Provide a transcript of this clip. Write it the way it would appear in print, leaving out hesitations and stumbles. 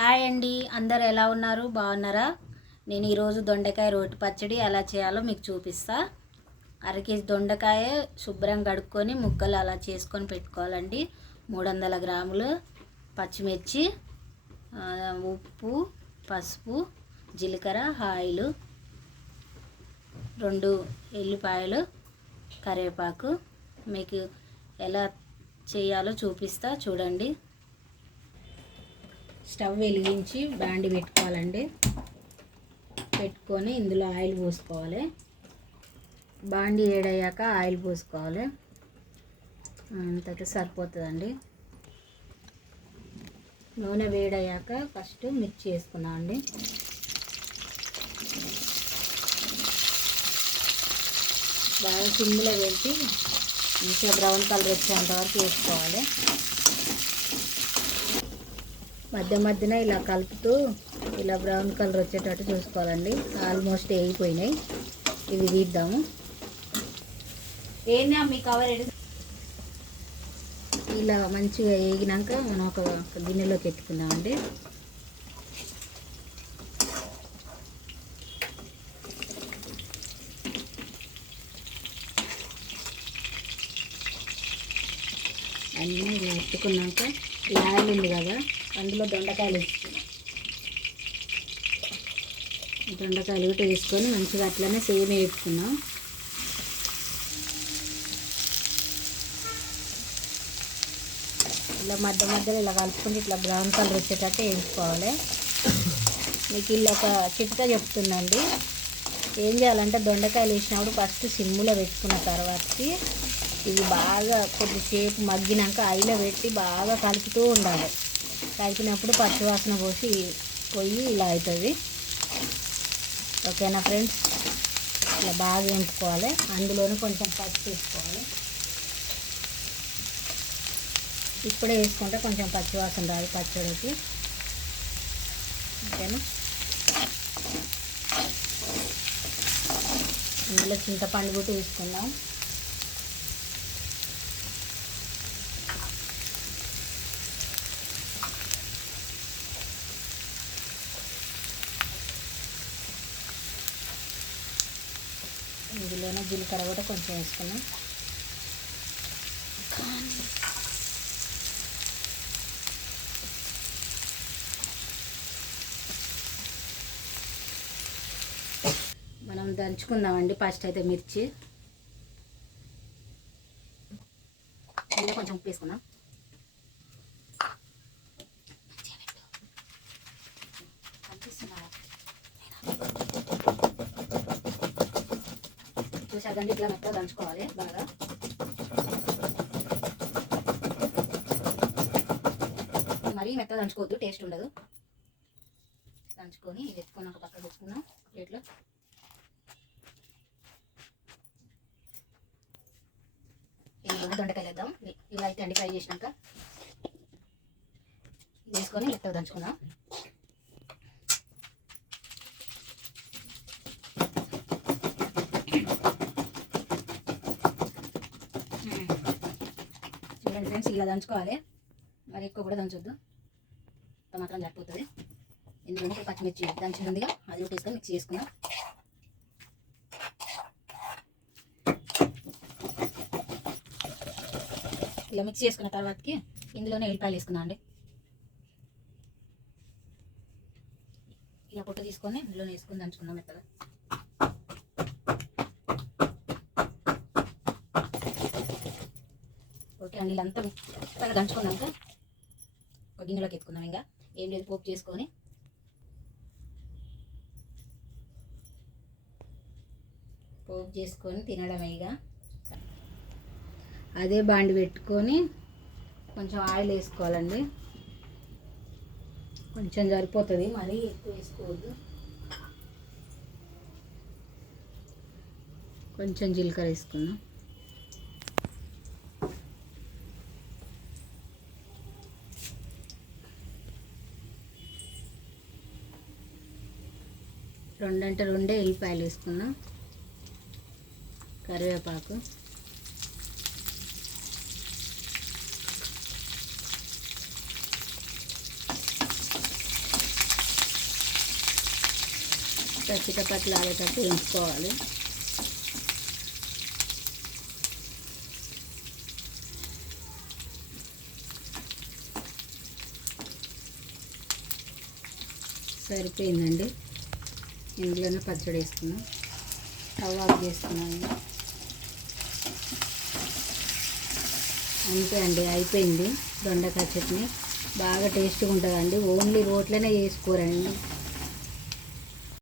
Hi అండి, అందరు ఎలా ఉన్నారు? బాగున్నారా? నేను ఈరోజు దొండకాయ రోటి పచ్చడి ఎలా చేయాలో మీకు చూపిస్తా. అరకేజీ దొండకాయ శుభ్రంగా కడుక్కొని ముక్కలు అలా చేసుకొని పెట్టుకోవాలండి. 300 గ్రాములు పచ్చిమిర్చి, ఉప్పు, పసుపు, జీలకర్ర, ఆయిల్, 2 ఎల్లిపాయలు, కరివేపాకు. మీకు ఎలా చేయాలో చూపిస్తా చూడండి. స్టవ్ వెలిగించి బాండి పెట్టుకోవాలండి. పెట్టుకొని ఇందులో ఆయిల్ పోసుకోవాలి. బాండి వేడయ్యాక ఆయిల్ పోసుకోవాలి. అంతకి సరిపోతుందండి. నూనె వేడయ్యాక ఫస్ట్ మిర్చి వేసుకున్నాం అండి. బాగా సిమ్లో పెట్టి మంచిగా బ్రౌన్ కలర్ వచ్చేంత వరకు వేసుకోవాలి. మధ్య మధ్యన ఇలా కలుపుతూ ఇలా బ్రౌన్ కలర్ వచ్చేటట్టు చూసుకోవాలండి. ఆల్మోస్ట్ వేగిపోయినాయి. ఇవి తీద్దాము. ఏంది మీ కవర్ ఇలా మంచిగా వేగినాక మనం ఒక గిన్నెలోకి ఎత్తుకుందామండి. అన్నీ ఇలా ఎత్తుకున్నాక ఈ ఆయిల్ ఉంది కదా, అందులో దొండకాయలు వేసుకున్నాం. దొండకాయలు కూడా వేసుకొని మంచిగా అట్లనే సేమ్ వేసుకున్నాం. ఇలా మధ్య మధ్యలో ఇలా కలుపుకుంటే ఇట్లా బ్రౌన్ కలర్ వచ్చేటట్టు వేసుకోవాలి. మీకు ఇలా ఒక చిట్కా చెప్తుందండి. ఏం చేయాలంటే దొండకాయలు వేసినప్పుడు ఫస్ట్ సిమ్ములో పెట్టుకున్న తర్వాతకి ఇవి బాగా కొద్దిసేపు మగ్గినాక ఆయిల్లో పెట్టి బాగా కలుపుతూ ఉండాలి. కలిపినప్పుడు పచ్చివాసన పోయి ఇలా అవుతుంది. ఓకేనా ఫ్రెండ్స్? ఇలా బాగా వేయించుకోవాలి. అందులోనే కొంచెం పసుపు వేసుకోవాలి. ఇప్పుడే వేసుకుంటే కొంచెం పచ్చివాసన రాదు పచ్చడికి. ఓకేనా? ఇందులో చింతపండు కూడా వేసుకుందాం. ఇందులోనే జీలకర్ర కూడా కొంచెం వేసుకున్నాం. మనం దంచుకుందామండి. ఫస్ట్ అయితే మిర్చి, ఇందులో కొంచెం ఉప్పు వేసుకున్నాం. చూసాకండి, ఇట్లా మెత్తగా దంచుకోవాలి బాగా. మరీ మెత్తగా దంచుకోవద్దు, టేస్ట్ ఉండదు. దంచుకొని ఇది ఎత్తుకొని ఒక పక్కన పెట్టుకున్నాం ప్లేట్లో. ఇందులో దొండకాయలు వేద్దాం. ఇలా అయితే అండి ఫ్రై చేసినాక వేసుకొని మెత్తగా దంచుకుందాం. చూడండి ఫ్రెండ్స్, ఇలా దంచుకోవాలి. మరి ఎక్కువ కూడా దంచొద్దు, మాత్రం సరిపోతుంది. ఇందులో పచ్చిమిర్చి దంచి ఉందిగా, అది కూడా తీసుకొని మిక్స్ చేసుకుందాం. ఇలా మిక్స్ చేసుకున్న తర్వాతకి ఇందులోనే ఎల్లిపాయలు వేసుకుందాం అండి. ఇలా పొట్టు తీసుకొని ఇందులోనే వేసుకొని దంచుకుందాం మెత్తగా. ఓకే అండి, ఇలా అంతా మెత్తగా దంచుకున్నాక ఒక గిన్నెలోకి ఎత్తుకుందాం. ఇంకా ఏం లేదు, పోపు చేసుకొని తినడమే. ఇక అదే బాండి పెట్టుకొని కొంచెం ఆయిల్ వేసుకోవాలండి. కొంచెం సరిపోతుంది, మరీ ఎక్కువ వేసుకోవద్దు. కొంచెం జీలకర్ర వేసుకుందాం. రెండే ఎల్లిపాయలు వేసుకుందాం. కరివేపాకు, చిటపట్లు ఆగేటట్టు వేయించుకోవాలి. సరిపోయిందండి. ఇందులోనే పచ్చడి వేసుకున్నాం. స్టవ్ ఆఫ్ చేసుకున్నాను. అంతే అండి, అయిపోయింది. దొండకాయ చట్నీ బాగా టేస్ట్గా ఉంటుందండి. ఓన్లీ రోట్లోనే చేసుకోరండి.